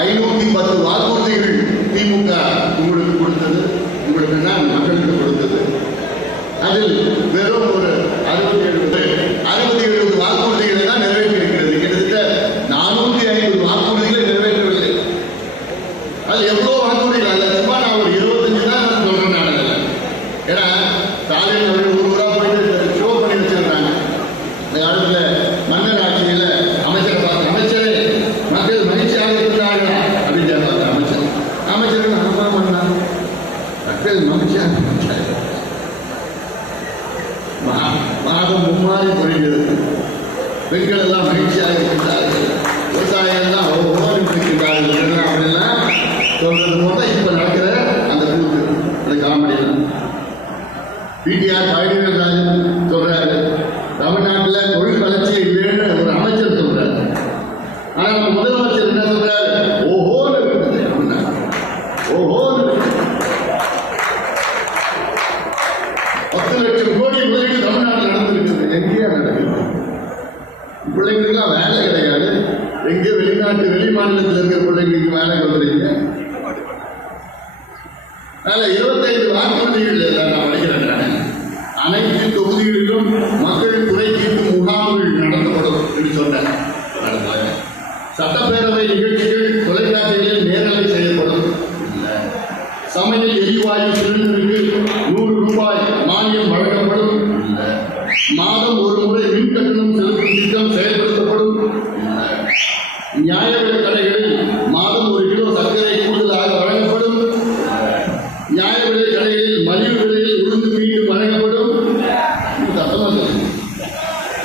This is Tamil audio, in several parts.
510 வாக்குறுதிகள் திமுக உங்களுக்கு கொடுத்தது, உங்களுக்கு நான் மக்களுக்கு கொடுத்தது. அதில் வெறும் ஒரு 60-70 வாக்குறுதிகளை தான் நிறைவேற்றிருக்கிறது. கிட்டத்தட்ட 450 வாக்குறுதிகளை நிறைவேற்றவில்லை. அது எவ்வளவு வாக்குறுதிகள் அல்ல, சும்மா நான் ஒரு 25 தான் சொல்றேன். நான் இல்லை, ஏன்னா ஸ்டாலின் அவர்கள் ஊரா போயிட்டு ஷோ பண்ணி வச்சிருக்காங்க. இந்த காலத்துல மன்னர் ஆட்சியில அமைச்சரை பார்த்து, அமைச்சரே மக்கள் மகிழ்ச்சியாக இருக்கிறார்களா அப்படின்னு கேட்பாங்க. அமைச்சர்கள் ஆமா பண்ணா மக்கள் மகிழ்ச்சியாக மாதம் மும்மாறி குறைகிறது. பெண்கள் எல்லாம் மகிழ்ச்சியாக இருக்கின்றார்கள், விவசாயம் எல்லாம் இருக்கின்றார்கள் அப்படின்லாம் சொல்றது போல இப்ப நடக்கிற அந்த கூத்து, அந்த காமெடி தான். பிடிஆர் காளிராஜன் சொல்றாரு, தமிழ்நாட்டில் தொழில் வளர்ச்சி இல்லைன்னு ஒரு அமைச்சர் சொல்றாரு. ஆனா நம்ம முதலமைச்சர் என்ன சொல்றாரு, ஓஹோன்னு இருக்குது அப்படின்னா. ஓஹோன்னு 10 லட்சம் கோடி முதலீடு தமிழ்நாட்டில் நடந்திருக்குது. எங்கேயா நடக்குது? பிள்ளைங்களுக்குலாம் வேலை கிடையாது. எங்கே வெளிநாட்டு வெளி மாநிலத்தில் இருக்கிற பிள்ளைங்களுக்கு வேலை கொடுக்குறீங்க. அதில் 25 வாக்குறுதிகள் நான் படிக்கிறேன். அனைத்து தொகுதிகளிலும் மக்கள் குறை தீர்க்கும் முகாம்கள் நடத்தப்படும் என்று சொன்னேன். சட்டப்பேரவை நிகழ்ச்சிகள் தொலைக்காட்சிகளில் நேரலை செய்யப்படும். சமையல் எரிவாயு சிலிண்டருக்கு 100 ரூபாய் மானியம் வழங்கப்படும். மாதம் ஒரு முறை மின் கட்டணம் செலுத்தும் திட்டம் செயல்படுத்தப்படும். நியாய விலை கடைகளில் மாதம் 1 கிலோ சர்க்கரை கூடுதலாக வழங்கப்படும். நியாய விலை கடைகளில் மலிவு விலையில் உளுந்து மீண்டும் வழங்கப்படும்.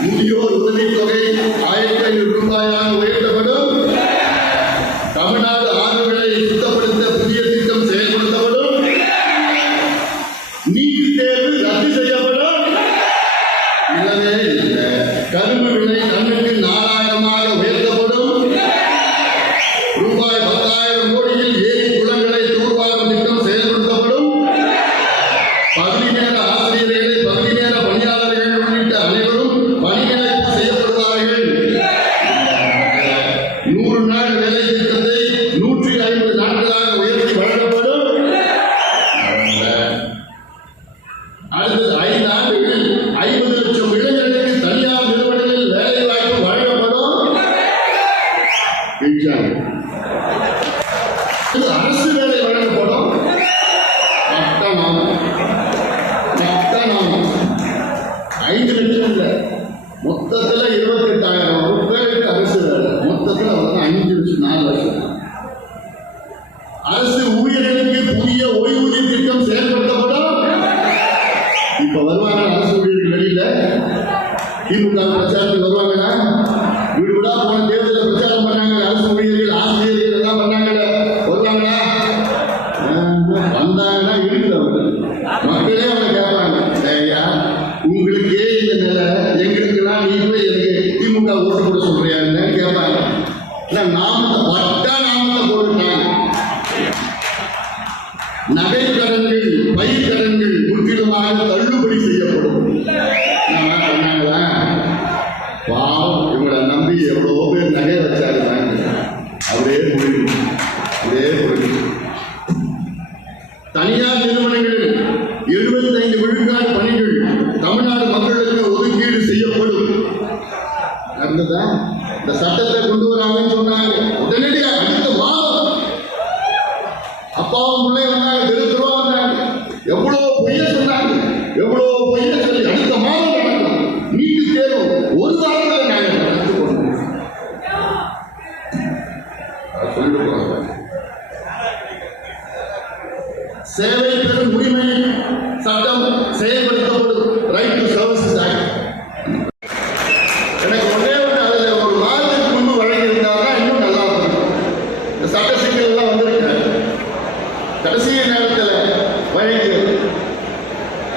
முதியோர் உதவித் தொகை 1500 ரூபாயாக உயர்த்தப்படும். தமிழ்நாடு ஆறுகளை சுத்தப்படுத்த புதிய திட்டம் செயல்படுத்தப்படும். நீட் தேர்வு ரத்து செய்யப்படும். இல்லவே இல்லை. கரும்பு விலை டன்னுக்கு 4000 உயர்த்தப்படும். ரூபாய் 10,000 கோடியில் ஏரி குளங்களை தூர்வாரும் திட்டம் செயல்படுத்தப்படும். பகுதி நேர ஆசிரியர்களை பகுதி நேர பணியாளர்கள் உள்ளிட்ட அனைவரும் பணியிழப்பு செய்யப்படுவார்கள். 100 நாள் வேலை திட்டத்தை 150 நாட்களாக உயர்த்தி வழங்கப்படும். அடுத்தது 5 ஆண்டுகளில் 50 லட்சம் இளைஞர்களுக்கு தனியார் நிறுவனங்களில் வேலை வாய்ப்பு வழங்கப்படும். அரசு வேலை வழங்கப்படும். கட்டணம் 5 லட்சம் இல்லை, மொத்தத்தில் 28,000 பேருக்கு அரசு வேலை. மொத்தத்தில் 5 லட்சம் 4 லட்சம். அரசு ஊழியர்களுக்கு புதிய ஓய்வூதிய திட்டம் செயல்படுத்தப்படும். இப்ப வருவாங்க அரசு ஊழியர்கள் வெளியில திமுக பிரச்சாரத்துக்கு வருவாங்கன்னா, வீடு வீடா போன தேர்தலில் பிரச்சாரம் பண்ணாங்க. அரசு ஊழியர்கள் ஆசிரியர்கள் எல்லாம் பண்ணாங்க. வருவாங்களா? வந்தாங்கன்னா இருக்கிறவங்க மக்களே அவங்க கேட்பாங்க, ஐயா உங்களுக்கே இந்த நிலை, எங்களுக்கெல்லாம் நீ போய் எனக்கு திமுக ஓட்டு போட சொல்றியான்னு கேட்பாங்க. நாமத்தை பட்டா நாமத்தை போட்டுட்டாங்க. நகை கடன்கள் பயிர் கடன்கள் முற்றிலுமாக தள்ளுபடி செய்யப்படும். சொன்னாங்களா? பாவம், இவங்களை நம்பி எவ்வளவோ பேர் நகை வச்சாரு. அப்படியே போயிடுச்சு, அப்படியே போயிடுச்சு. தனியார் நிறுவனங்களில் 75 விழுக்காடு பணிகள் தமிழ்நாடு மக்களுக்கு ஒதுக்கீடு செய்யப்படும். நடந்ததா? இந்த சட்டத்தை கொண்டு வராங்கன்னு சொன்னாங்க. உடனடியாக அடுத்த மாதம் அப்பாவும் பிள்ளை வந்தாங்க, திருத்துவா வந்தாங்க. எவ்வளவு பொய்ய சொன்னாங்க, எவ்வளவு பொய்ய சொல்லி அடுத்த மாதம் நடக்கும். நீட்டு தேர்வு ஒரு வாரத்தில் நாங்கள் நடந்து கொண்டோம். சேவை பெறும் உரிமை சட்டம் செயல்படுத்தப்படும். Right to services act. எனக்கு ஒன்றே ஒன்று, அதில் ஒரு மாதத்துக்கு முன்பு வழங்கியிருந்தாங்கன்னா இன்னும் நல்லா இருக்கும். இந்த சட்ட சிக்கல் எல்லாம் வந்திருக்கு, கடைசி நேரத்தில் வழங்கியது.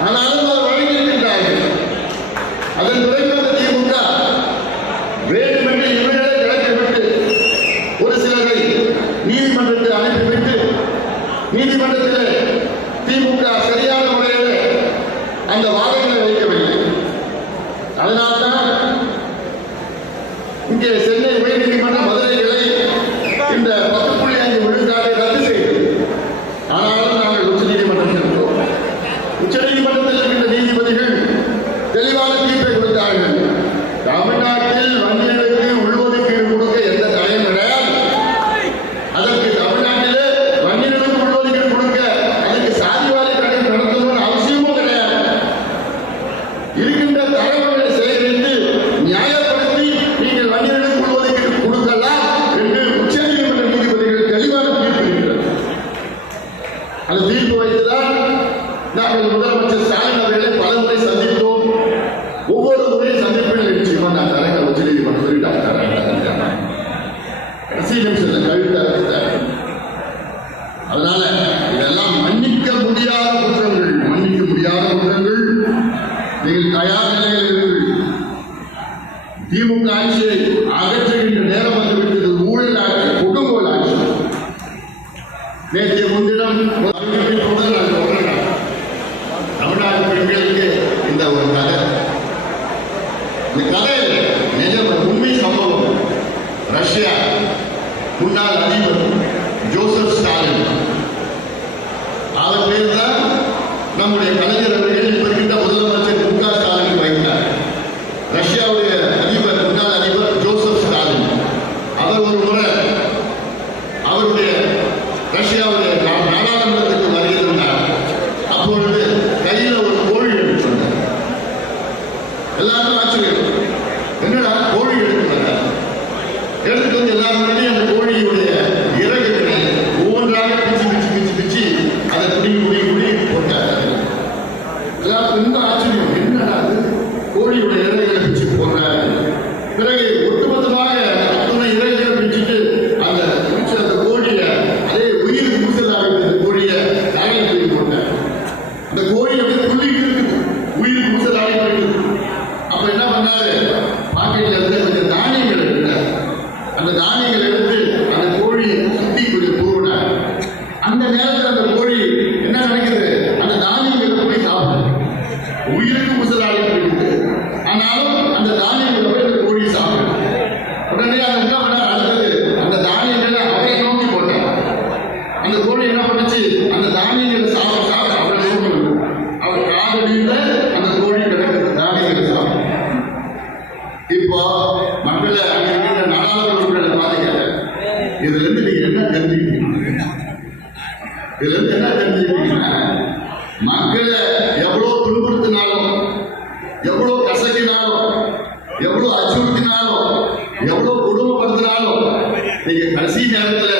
ஆனாலும் அவர் வழங்கியிருக்கின்றார்கள். அதன் பிறகு திமுக வேண்டுமென்று இவர்களே கிடைத்துவிட்டு ஒரு சிலரை நீதிமன்றத்தை அனுப்பிவிட்டு, நீதிமன்றத்தில் திமுக சரியான முறையில் அந்த வாதங்களை வைக்கவில்லை. அதனால்தான் இங்கே சென்னை உயர்நீதிமன்ற மதுரை கிளை இந்த 10 கடைசி நிமிஷத்தில் கழுத்தை அறுத்தார். அதனால இதெல்லாம் மன்னிக்க முடியாத குற்றங்கள், மன்னிக்க முடியாத குற்றங்கள். நீங்கள் தயார் நிலையில் இருக்கிறீர்கள். திமுக ஆட்சியை அகற்றுகின்ற நேரம் வந்துவிட்டது. ஊழல் ஆட்சி, குடும்பல் ஆட்சி. நேற்றைய முன்தினம் தமிழ்நாடு பெண்களுக்கு இந்த ஒரு கதை. இந்த கதை நிஜம், உண்மை சம்பவம். ரஷ்யா முன்னாள் அதிபர் ஜோசப் ஸ்டாலின், அவர் பேர் தான் நம்முடைய கலைஞர் அவர்கள் இப்ப இருக்கின்ற முதலமைச்சர் மு.க. ஸ்டாலின் வைத்தார். ரஷ்யாவுடைய அதிபர், முன்னாள் அதிபர் ஜோசப் ஸ்டாலின், அவர் ஒரு முறை அவருடைய ரஷ்யாவுடைய நாடாளுமன்றத்துக்கு வருகிறார். அப்பொழுது கையில் ஒரு கோழி எடுத்து சொன்னார். எல்லாரும் ஆச்சரியம், என்னடா கோழி எடுத்து எடுத்துட்டு வந்து எல்லாரும் முன்னாடி அந்த கோழியுடைய இறகுகளை ஒவ்வொன்றாக பிச்சு பிச்சு பிச்சு பிச்சு அதை குடி குடி குடி போட்டார். எல்லாருக்கும் இன்னும் ஆச்சரியம், என்னடா அது கோழியுடைய இறகுகளை பிச்சு போடுறாரு. பிறகு ஒட்டுமொத்தமாக அத்தனை இறகுகளை பிச்சுட்டு அந்த பிடிச்ச அந்த கோழியை அதே உயிர் பூசலாக கோழியை தலையில் தூக்கி போட்டார். அந்த கோழி அப்படியே துள்ளிட்டு இருக்குது, உயிர் பூசலாக இருக்குது. அப்ப என்ன பண்ணாரு, பாக்கெட்ல இருந்து கொஞ்சம் தானியங்கள் எடுத்தார். அந்த தானியங்கள் எடுத்து அந்த கோழியை சுத்தி கொஞ்சம் கூறினார். அந்த நேரத்தில் அந்த கோழி என்ன நினைக்கிறது, அந்த தானியங்களை போய் சாப்பிடுது. உயிருக்கு பூசலாக இருக்குது, ஆனாலும் அந்த தானியங்களை போய் அந்த கோழி சாப்பிடுது. உடனே அதை என்ன பண்ணார், அடுத்தது அந்த தானியங்களை அவரை நோக்கி போட்டார். அந்த கோழி என்ன பண்ணுச்சு, அந்த தானியங்களை சாப்பிட சாப்பிட அவரை நோக்கி அவர் காதலியில் அந்த கோழி கிடக்குது, தானியங்களை சாப்பிடும். இப்போ மக்களை அங்க இருக்கிற நாடாளுமன்ற பாத்தீங்க, இதுல இருந்து நீங்க என்ன தெரிஞ்சுக்கிட்டீங்க? இதுல இருந்து என்ன தெரிஞ்சுக்கிட்டீங்கன்னா, மக்களை எவ்வளவு துன்புறுத்தினாலும், எவ்வளவு கசக்கினாலும், எவ்வளவு அச்சுறுத்தினாலும், எவ்வளவு குடும்பப்படுத்தினாலும், நீங்க கடைசி நேரத்தில்